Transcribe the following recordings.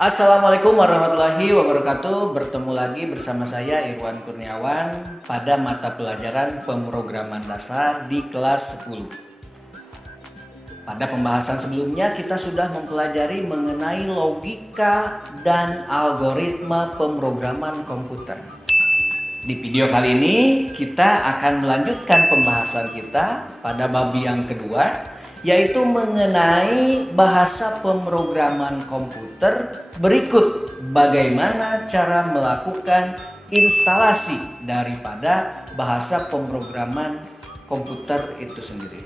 Assalamualaikum warahmatullahi wabarakatuh. Bertemu lagi bersama saya Irwan Kurniawan pada mata pelajaran pemrograman dasar di kelas 10. Pada pembahasan sebelumnya kita sudah mempelajari mengenai logika dan algoritma pemrograman komputer. Di video kali ini kita akan melanjutkan pembahasan kita pada bab yang kedua, yaitu mengenai bahasa pemrograman komputer berikut bagaimana cara melakukan instalasi daripada bahasa pemrograman komputer itu sendiri.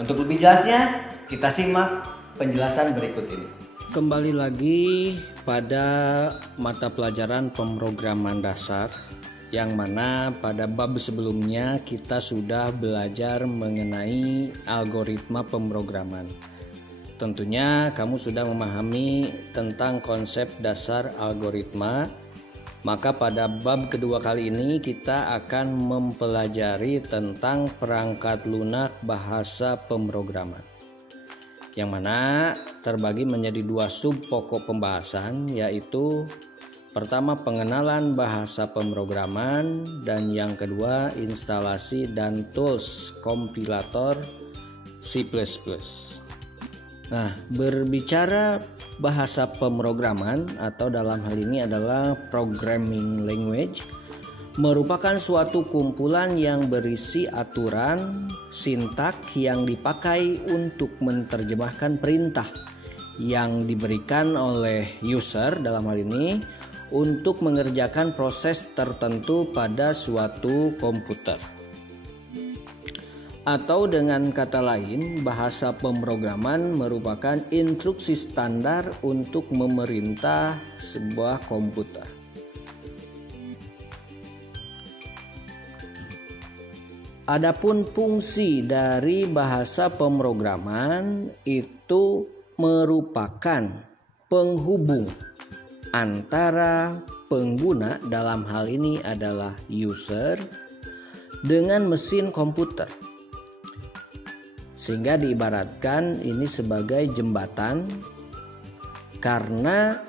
Untuk lebih jelasnya, kita simak penjelasan berikut ini. Kembali lagi pada mata pelajaran pemrograman dasar, yang mana pada bab sebelumnya kita sudah belajar mengenai algoritma pemrograman. Tentunya kamu sudah memahami tentang konsep dasar algoritma. Maka pada bab kedua kali ini kita akan mempelajari tentang perangkat lunak bahasa pemrograman, yang mana terbagi menjadi dua sub pokok pembahasan, yaitu pertama pengenalan bahasa pemrograman, dan yang kedua instalasi dan tools kompilator C++. Nah, berbicara bahasa pemrograman atau dalam hal ini adalah programming language, merupakan suatu kumpulan yang berisi aturan sintak yang dipakai untuk menerjemahkan perintah yang diberikan oleh user dalam hal ini untuk mengerjakan proses tertentu pada suatu komputer. Atau dengan kata lain, bahasa pemrograman merupakan instruksi standar untuk memerintah sebuah komputer. Adapun fungsi dari bahasa pemrograman itu merupakan penghubung antara pengguna, dalam hal ini adalah user, dengan mesin komputer, sehingga diibaratkan ini sebagai jembatan, karena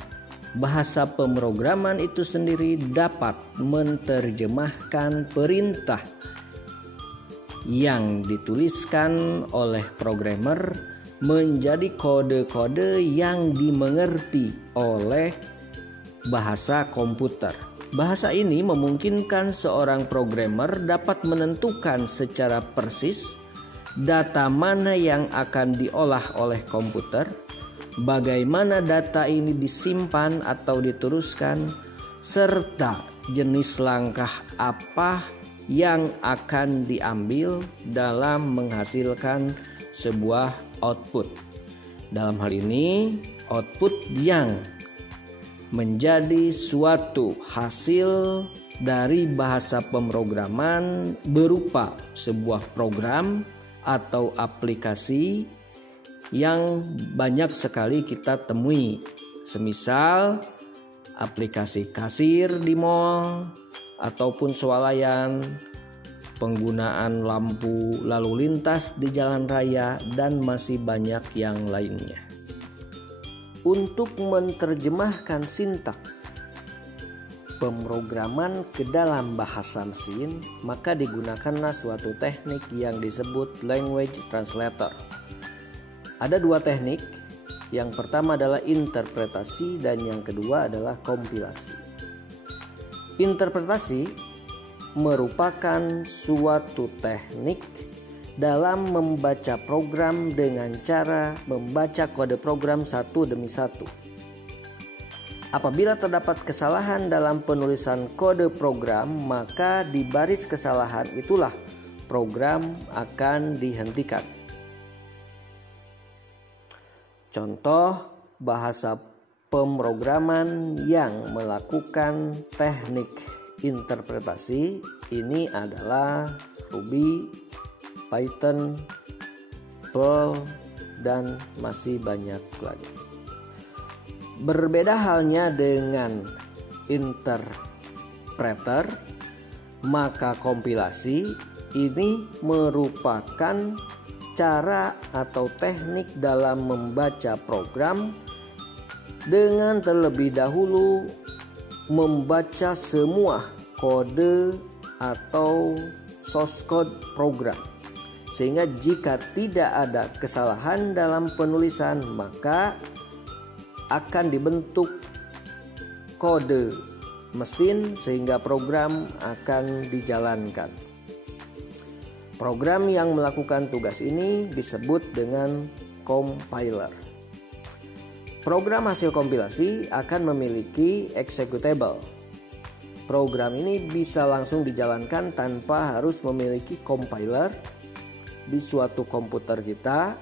bahasa pemrograman itu sendiri dapat menerjemahkan perintah yang dituliskan oleh programmer menjadi kode-kode yang dimengerti oleh bahasa komputer. Bahasa ini memungkinkan seorang programmer dapat menentukan secara persis data mana yang akan diolah oleh komputer, bagaimana data ini disimpan atau diteruskan, serta jenis langkah apa yang akan diambil dalam menghasilkan sebuah output. Dalam hal ini, output yang menjadi suatu hasil dari bahasa pemrograman berupa sebuah program atau aplikasi yang banyak sekali kita temui, semisal aplikasi kasir di mall ataupun swalayan, penggunaan lampu lalu lintas di jalan raya, dan masih banyak yang lainnya. Untuk menerjemahkan sintak pemrograman ke dalam bahasa mesin, maka digunakanlah suatu teknik yang disebut language translator. Ada dua teknik, yang pertama adalah interpretasi dan yang kedua adalah kompilasi. Interpretasi merupakan suatu teknik dalam membaca program dengan cara membaca kode program satu demi satu. Apabila terdapat kesalahan dalam penulisan kode program, maka di baris kesalahan itulah program akan dihentikan. Contoh bahasa pemrograman yang melakukan teknik interpretasi ini adalah Ruby, Python, Perl, dan masih banyak lagi. Berbeda halnya dengan interpreter, maka kompilasi ini merupakan cara atau teknik dalam membaca program dengan terlebih dahulu membaca semua kode atau source code program. Sehingga jika tidak ada kesalahan dalam penulisan, maka akan dibentuk kode mesin sehingga program akan dijalankan. Program yang melakukan tugas ini disebut dengan compiler. Program hasil kompilasi akan memiliki executable. Program ini bisa langsung dijalankan tanpa harus memiliki compiler di suatu komputer kita,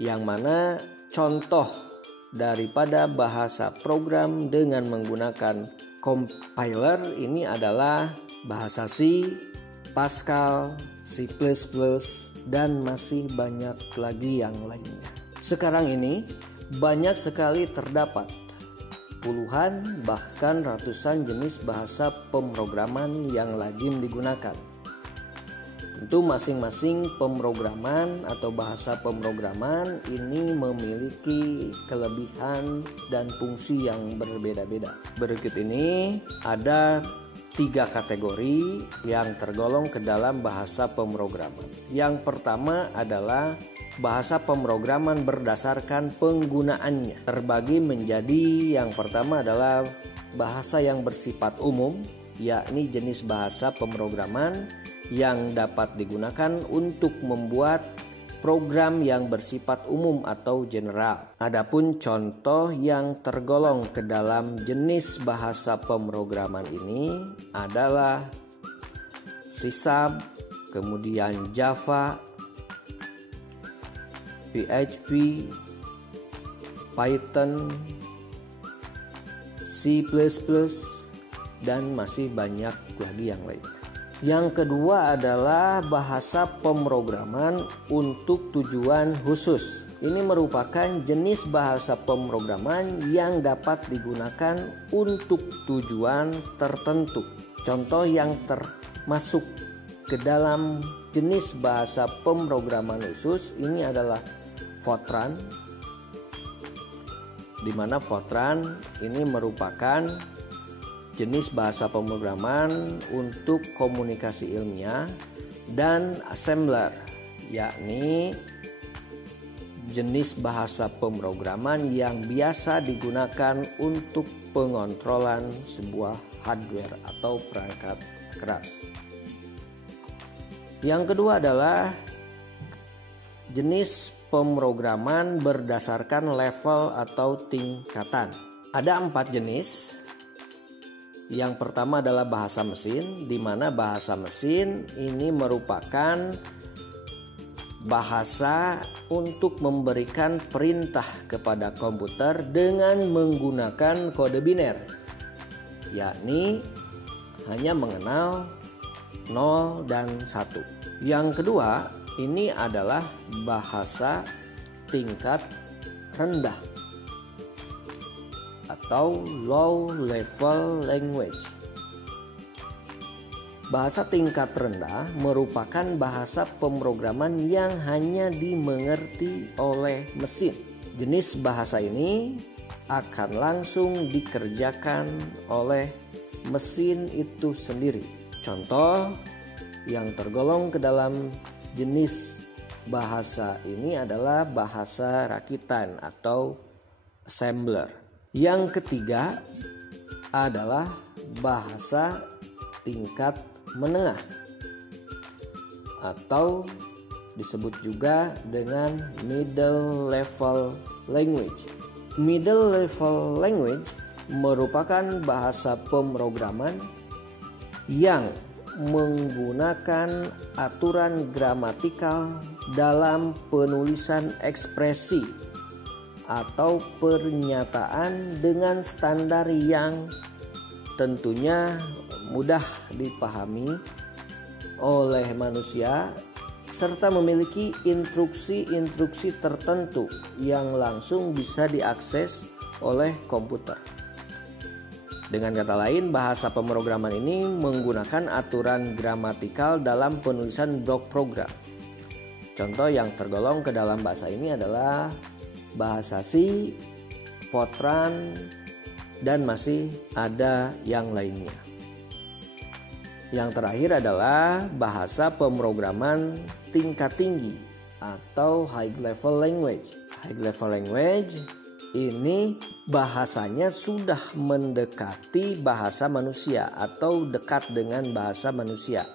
yang mana contoh daripada bahasa program dengan menggunakan compiler ini adalah bahasa C, Pascal, C++, dan masih banyak lagi yang lainnya. Sekarang ini banyak sekali terdapat puluhan bahkan ratusan jenis bahasa pemrograman yang lazim digunakan. Tentu masing-masing pemrograman atau bahasa pemrograman ini memiliki kelebihan dan fungsi yang berbeda-beda. Berikut ini ada 3 kategori yang tergolong ke dalam bahasa pemrograman. Yang pertama adalah bahasa pemrograman berdasarkan penggunaannya. Terbagi menjadi yang pertama adalah bahasa yang bersifat umum, yakni jenis bahasa pemrograman yang dapat digunakan untuk membuat program yang bersifat umum atau general. Adapun contoh yang tergolong ke dalam jenis bahasa pemrograman ini adalah C#, kemudian Java, PHP, Python, C++, dan masih banyak lagi yang lainnya. Yang kedua adalah bahasa pemrograman untuk tujuan khusus. Ini merupakan jenis bahasa pemrograman yang dapat digunakan untuk tujuan tertentu. Contoh yang termasuk ke dalam jenis bahasa pemrograman khusus ini adalah Fortran, di mana Fortran ini merupakan jenis bahasa pemrograman untuk komunikasi ilmiah, dan assembler, yakni jenis bahasa pemrograman yang biasa digunakan untuk pengontrolan sebuah hardware atau perangkat keras. Yang kedua adalah jenis pemrograman berdasarkan level atau tingkatan. Ada 4 jenis. Yang pertama adalah bahasa mesin, di mana bahasa mesin ini merupakan bahasa untuk memberikan perintah kepada komputer dengan menggunakan kode biner, yakni hanya mengenal 0 dan 1. Yang kedua, ini adalah bahasa tingkat rendah atau low level language. Bahasa tingkat rendah merupakan bahasa pemrograman yang hanya dimengerti oleh mesin. Jenis bahasa ini akan langsung dikerjakan oleh mesin itu sendiri. Contoh yang tergolong ke dalam jenis bahasa ini adalah bahasa rakitan atau assembler. Yang ketiga adalah bahasa tingkat menengah atau disebut juga dengan middle level language. Middle level language merupakan bahasa pemrograman yang menggunakan aturan gramatikal dalam penulisan ekspresi atau pernyataan dengan standar yang tentunya mudah dipahami oleh manusia, serta memiliki instruksi-instruksi tertentu yang langsung bisa diakses oleh komputer. Dengan kata lain, bahasa pemrograman ini menggunakan aturan gramatikal dalam penulisan blok program. Contoh yang tergolong ke dalam bahasa ini adalah bahasa C, Fortran, dan masih ada yang lainnya. Yang terakhir adalah bahasa pemrograman tingkat tinggi atau high level language. High level language ini bahasanya sudah mendekati bahasa manusia atau dekat dengan bahasa manusia,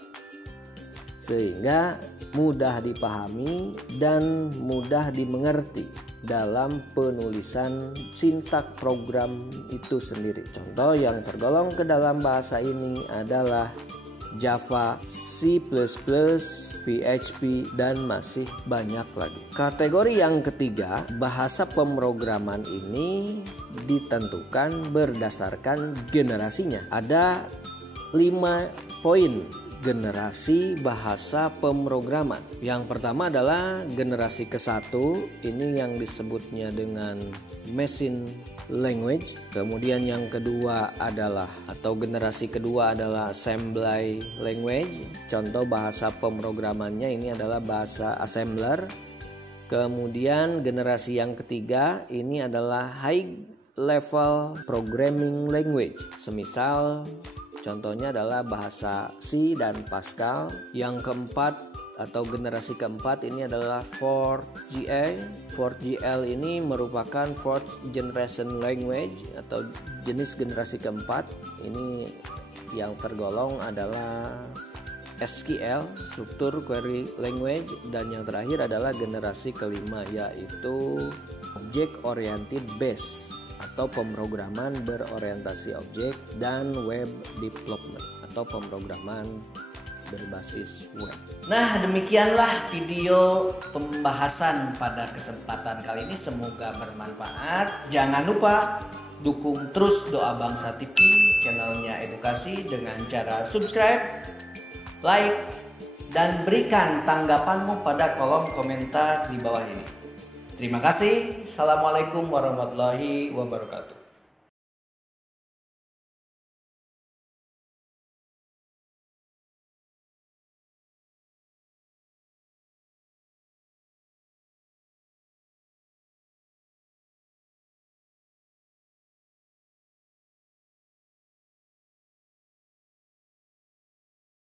sehingga mudah dipahami dan mudah dimengerti dalam penulisan sintak program itu sendiri. Contoh yang tergolong ke dalam bahasa ini adalah Java, C++, PHP, dan masih banyak lagi. Kategori yang ketiga, bahasa pemrograman ini ditentukan berdasarkan generasinya. Ada 5 poin generasi bahasa pemrograman. Yang pertama adalah generasi ke-1, ini yang disebutnya dengan machine language. Kemudian yang kedua adalah atau generasi kedua adalah assembly language. Contoh bahasa pemrogramannya ini adalah bahasa assembler. Kemudian generasi yang ketiga ini adalah high level programming language. Semisal contohnya adalah bahasa C dan Pascal. Yang keempat atau generasi keempat ini adalah 4GL. 4GL ini merupakan fourth generation language atau jenis generasi keempat. Ini yang tergolong adalah SQL, struktur query language, dan yang terakhir adalah generasi kelima yaitu object oriented based atau pemrograman berorientasi objek dan web development atau pemrograman berbasis web. Nah, demikianlah video pembahasan pada kesempatan kali ini, semoga bermanfaat. Jangan lupa dukung terus Doa Bangsa TV, channelnya edukasi, dengan cara subscribe, like, dan berikan tanggapanmu pada kolom komentar di bawah ini. Terima kasih. Assalamualaikum warahmatullahi wabarakatuh.